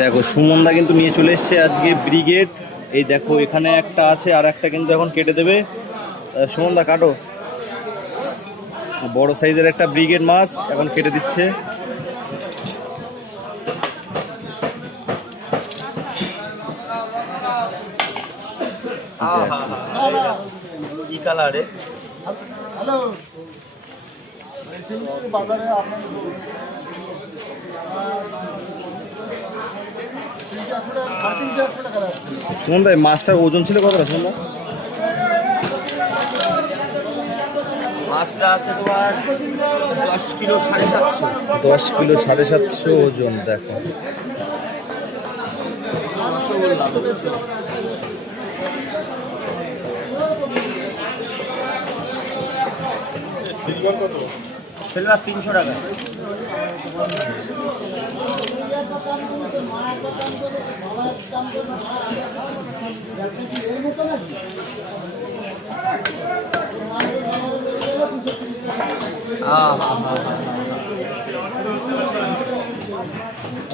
দেখো সুমনদা কিন্তু নিয়ে চলে এসছে আজকে ব্রিগেড। এই দেখো এখানে একটা আছে, আর একটা কিন্তু এখন কেটে দেবে। সুমনদা কাটো, বড় সাইজের একটা ব্রিগেড মাছ এখন কেটে দিচ্ছে। কি কালারে সুমনদা মাছটার ওজন ছিল কতটা সুমনদা? মাছটা আছে তোমার 10 কিলো 750। 10 কিলো 750 ওজন। দেখো সিলভার 300 টাকা।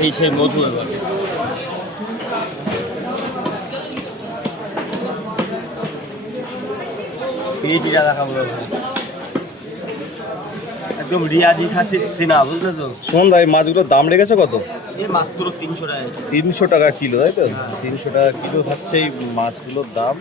এই সেই মধু এবার পেটি টাকা খাবো একদম রিয়াজি খাসি সিনা, বুঝলে তো? সুমনদা এই মাছগুলোর দাম রেখেছে কত? এই মাত্র 300 টাকা। 300 টাকা কিলো, তাই তো? 300 টাকা কিলো থাকছে এই মাছগুলোর দাম।